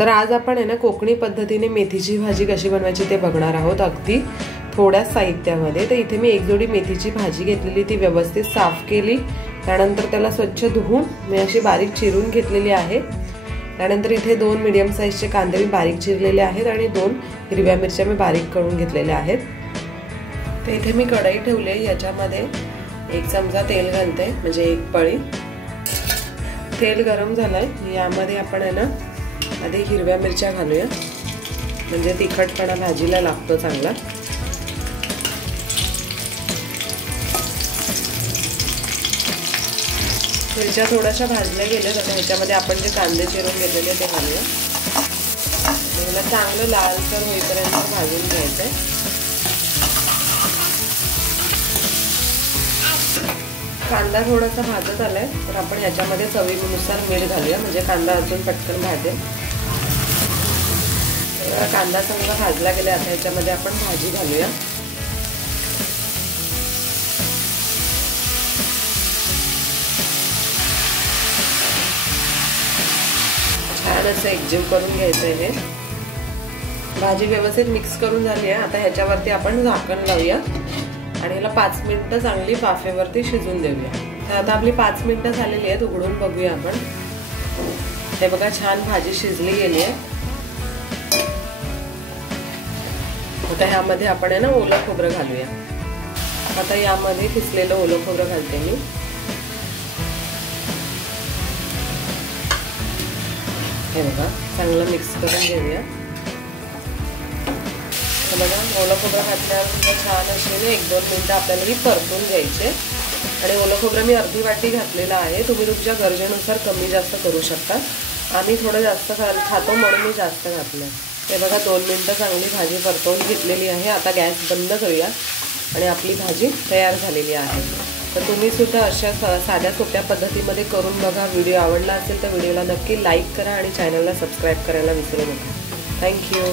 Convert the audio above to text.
तर आज आपण आहे ना कोकणी पद्धतीने मेथीची भाजी कशी बनवायची ते बघणार आहोत अगदी थोड्या साहित्यामध्ये। तर इथे मी एक जोडी मेथीची भाजी घेतलेली, ती व्यवस्थित साफ केली, त्यानंतर त्याला स्वच्छ धुवून मी अशी बारीक चिरून घेतलेली आहे। त्यानंतर इथे 2 मीडियम साइजचे कांदे मी बारीक चिरलेले आहेत आणि 2 हिरव्या मिरच्या मी बारीक करून घेतलेल्या आहेत। तर इथे मी कढई ठेवली आहे, याच्यामध्ये 1 चमचा तेल घालते, म्हणजे 1 पळी। तेल गरम झालंय, यामध्ये आपण आहे ना आधी हिरव्या मिरच्या घालूया, म्हणजे तिखटपणा भाजीला लागतो चांगला। मिरच्या थोड्याशा भाजल्या गेल्या तर ह्याच्यामध्ये आपण जे कांदे चिरून घेतलेले ते घालूया। मला चांगलं लालसर होईपर्यंत भाजून घ्यायचंय। कांदा थोडासा भाजत आलाय तर आपण ह्याच्यामध्ये चवीनुसार मीठ घालूया, म्हणजे कांदा अजून पटकन भाजेल। कांदा चांगला भाजला गेला, आता ह्याच्यामध्ये आपण भाजी घालूया। छान असं एकजीव करून घ्यायचंय हे। भाजी व्यवस्थित मिक्स करून झाली आहे, आता ह्याच्यावरती आपण झाकण लावूया आणि याला 5 मिनिटं चांगली वाफेवरती शिजून देऊया। तर आता आपली 5 मिनिटं झालेली आहेत, उघडून बघूया आपण। हे बघा छान भाजी शिजली गेली आहे। आता ह्यामध्ये आपण आहे ना ओलं खोबरं घालूया। आता यामध्ये किसलेलं ओलं खोबरं घालते मी। हे बघा चांगलं मिक्स करून घेऊया। बघा ओलं खोबरं घातल्यावर छान असे 1-2 मिनिटं आपल्याला ही परतून घ्यायचे। आणि ओलं खोबरं मी अर्धी वाटी घातलेलं आहे, तुम्ही तुमच्या गरजेनुसार कमी जास्त करू शकता। आम्ही थोडं जास्त खातो म्हणून मी जास्त घातलं। हे बघा 2 मिनिटं चांगली भाजी परतवून घेतलेली आहे। आता गॅस बंद करूया आणि आपली भाजी तयार झालेली आहे। तर तुम्ही सुद्धा अशा साध्या सोप्या पद्धतीमध्ये करून बघा। व्हिडिओ आवडला असेल तर व्हिडिओला नक्की लाईक करा आणि चॅनलला सबस्क्राईब करायला विसरू नका। थँक्यू।